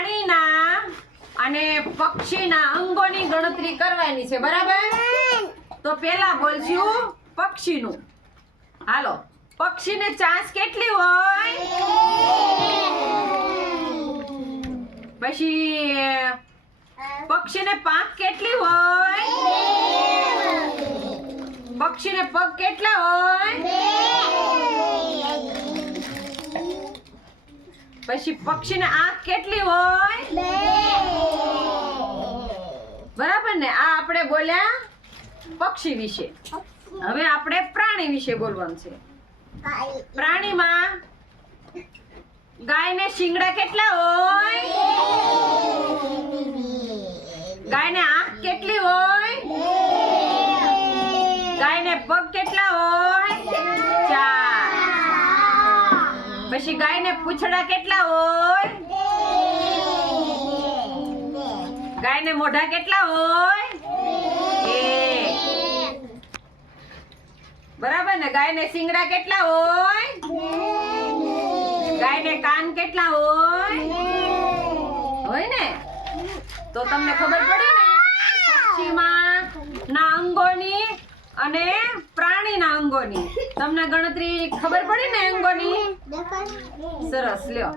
પ્રાણીના અને પક્ષીના અંગોની ગણતરી કરવાની છે, બરાબર? તો પેલા બોલશું પક્ષીનું. હાલો, પક્ષીને ચાંચ કેટલી હોય? પછી પક્ષીને પાંખ કેટલી હોય? પક્ષીને પગ કેટલા હોય? પછી પક્ષીને આંખ કેટલી હોય? બરાબર ને? આ આપણે બોલ્યા પક્ષી વિશે. હવે આપણે પ્રાણી વિશે બોલવાનું છે. પ્રાણીમાં ગાયને શિંગડા કેટલા હોય? ગાયને આંખ કેટલી હોય? ગાયને પગ કેટલા હોય? 4. પછી ગાયને પૂંછડા કેટલા હોય? ગાયને મોઢા કેટલા હોય? 1. બરાબર ને? ગાયને શિંગડા કેટલા હોય? ગાયને કાન કેટલા હોય ને? તો તમને ખબર પડી ને પક્ષીમાં ના અંગોની અને પ્રાણીના અંગોની. તમને ગણતરી ખબર પડી ને અંગોની? સરસ, લ્યો.